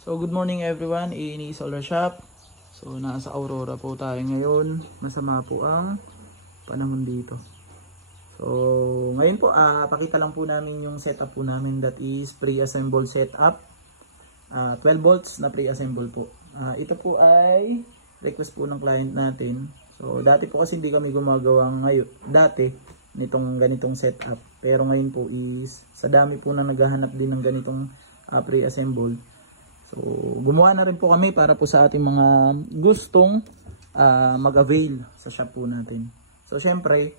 So good morning everyone, Ini Solar Shop. So nasa Aurora po tayo ngayon. Masama po ang panahon dito. So ngayon po pakita lang po namin yung setup po namin, that is pre-assembled setup. 12 volts na pre-assemble po. Ito po ay request po ng client natin. So dati po kasi hindi kami gumagawa ngayon nitong ganitong setup. Pero ngayon po is sa dami po na naghahanap din ng ganitong pre-assembled. So, gumawa na rin po kami para po sa ating mga gustong mag-avail sa shop po natin. So, syempre,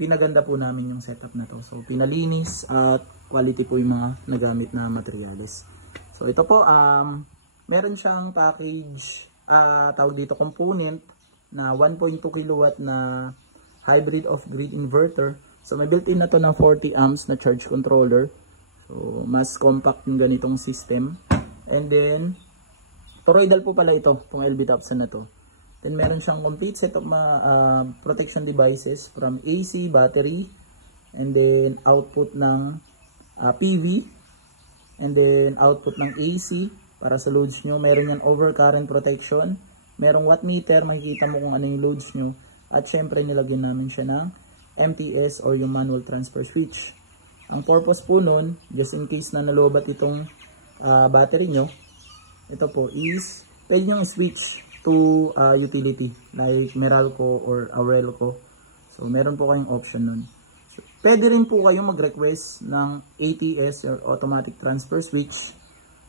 pinaganda po namin yung setup na to. So, pinalinis at quality po yung mga nagamit na materials. So, ito po, meron siyang package, tawag dito component, na 1.2 kW na hybrid off-grid inverter. So, may built-in na to ng 40 amps na charge controller. So, mas compact yung ganitong system. And then, toroidal po pala ito, itong LB Topson na to. Then, meron siyang complete set of protection devices from AC, battery, and then output ng PV, and then output ng AC para sa loads nyo. Meron yan overcurrent protection, merong wattmeter, makikita mo kung ano yung loads nyo. At syempre, nilagyan namin siya ng MTS or yung manual transfer switch. Ang purpose po nun, just in case na nalobat itong battery nyo, ito po is pwede nyo switch to utility like Meralco or Aurelco. So meron po kayong option nun. So, pwede rin po kayong mag-request ng ATS or automatic transfer switch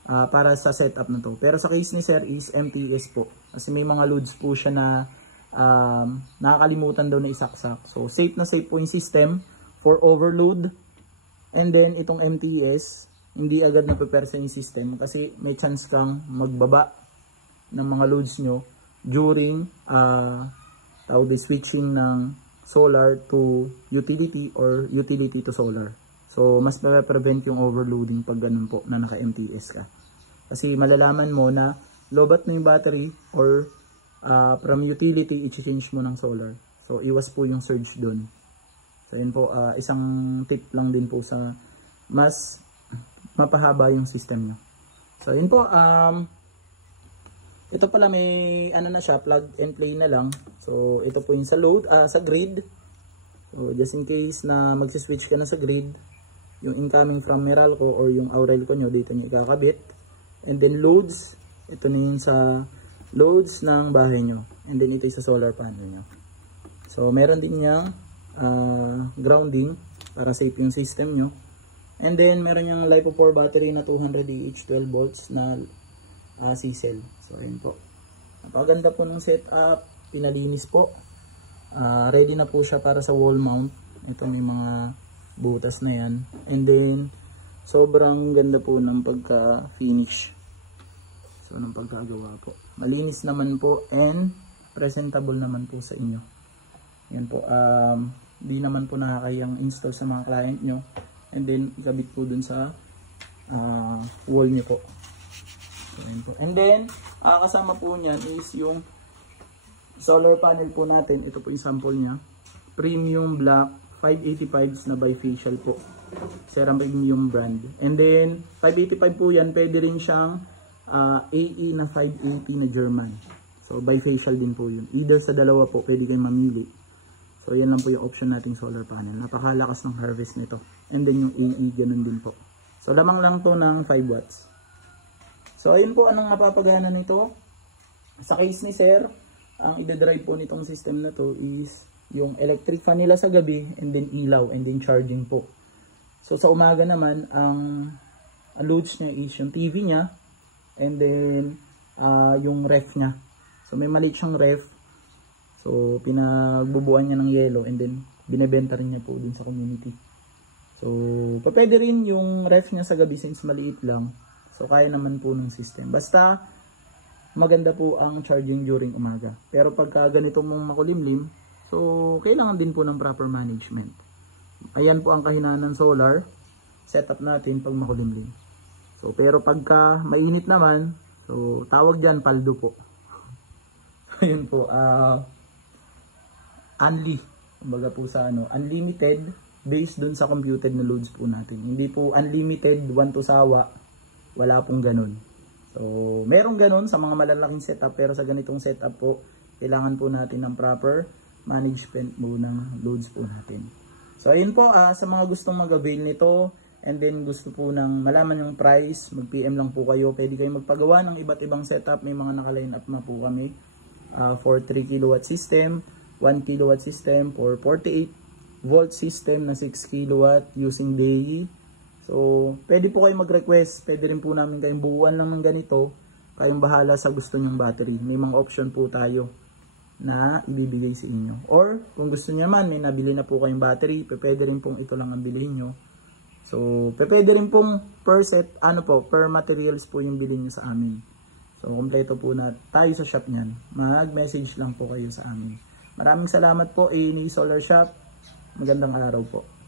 para sa setup na to. Pero sa case ni sir is MTS po, kasi may mga loads po siya na nakakalimutan daw na isaksak. So safe na safe po yung system for overload. And then itong MTS, hindi agad napepersa yung system kasi may chance kang magbaba ng mga loads nyo during switching ng solar to utility or utility to solar. So mas mape-prevent yung overloading pag ganun po na naka-MTS ka. Kasi malalaman mo na lobat na yung battery or from utility i-change mo ng solar. So iwas po yung surge dun. So yun po, isang tip lang din po sa mas mapahaba yung system nyo. So yun po, ito pala may ano na siya, plug and play na lang. So ito po yung sa load, sa grid. So just in case na magsiswitch ka na sa grid, yung incoming from Meralco or yung Aurelco nyo, dito nyo ikakabit. And then loads, ito na yung sa loads ng bahay nyo. And then ito yung sa solar panel nyo. So meron din niyang grounding para safe yung system nyo. And then, meron yung LiPo4 battery na 200 Ah 12 volts na C-cell. So, ayun po. Napaganda po ng setup. Pinalinis po. Ready na po siya para sa wall mount. Ito may mga butas na yan. And then, sobrang ganda po ng pagka-finish. So, ng pagkagawa po. Malinis naman po and presentable naman po sa inyo. Yan po. Di naman po nakakayang install sa mga client nyo. And then, ikabit po dun sa wall nyo po. So, po. And then, kasama po niyan is yung solar panel po natin. Ito po yung sample niya. Premium Black 585s na bifacial po. Premium brand. And then, 585 po yan. Pwede rin siyang AE na 580 na German. So, bifacial din po yun. Either sa dalawa po, pwede kayong mamili. So, yan lang po yung option nating solar panel. Napakalakas ng harvest nito. And then yung AE, ganun din po. So, lamang lang to ng 5 watts. So, ayun po, anong mapapagana nito? Sa case ni sir, ang ide-drive po nitong system na to is yung electric fan nila sa gabi, and then ilaw, and then charging po. So, sa umaga naman, ang loads niya is yung TV niya, and then yung ref niya. So, may maliit siyang ref. So, pinagbubuan niya ng yelo, and then binebenta rin niya po dun sa community. So, pwede rin yung ref niya sa gabi since maliit lang. So, kaya naman po ng system. Basta, maganda po ang charging during umaga. Pero pagka ganito mong makulimlim, so, kailangan din po ng proper management. Ayan po ang kahinaan ng solar setup natin pag makulimlim. So, pero pagka mainit naman, so, tawag dyan, paldo po. Ayun po, kumbaga po sa unlimited based dun sa computed na loads po natin. Hindi po unlimited 1 to sawa, wala pong ganun. So, merong ganun sa mga malalaking setup, pero sa ganitong setup po, kailangan po natin ng proper management po ng loads po natin. So, ayun po, sa mga gustong mag-avail nito, and then gusto po ng malaman yung price, mag-PM lang po kayo. Pwede kayo magpagawa ng iba't ibang setup. May mga naka-line up na po kami for 3 kW system, 1 kW system, for 48 volt system na 6 kW using DAE. So, pwede po kayo mag-request. Pwede rin po namin kayong buuan lang ng ganito. Kayong bahala sa gusto nyong battery. May mga option po tayo na ibibigay sa inyo. Or, kung gusto niyo naman, may nabili na po kayong battery, pwede rin pong ito lang ang bilhin nyo. So, pwede rin pong per set, per materials po yung bilhin nyo sa amin. So, kompleto po na tayo sa shop niyan. Mag-message lang po kayo sa amin. Maraming salamat po, A&E Solar Shop. Magandang araw po.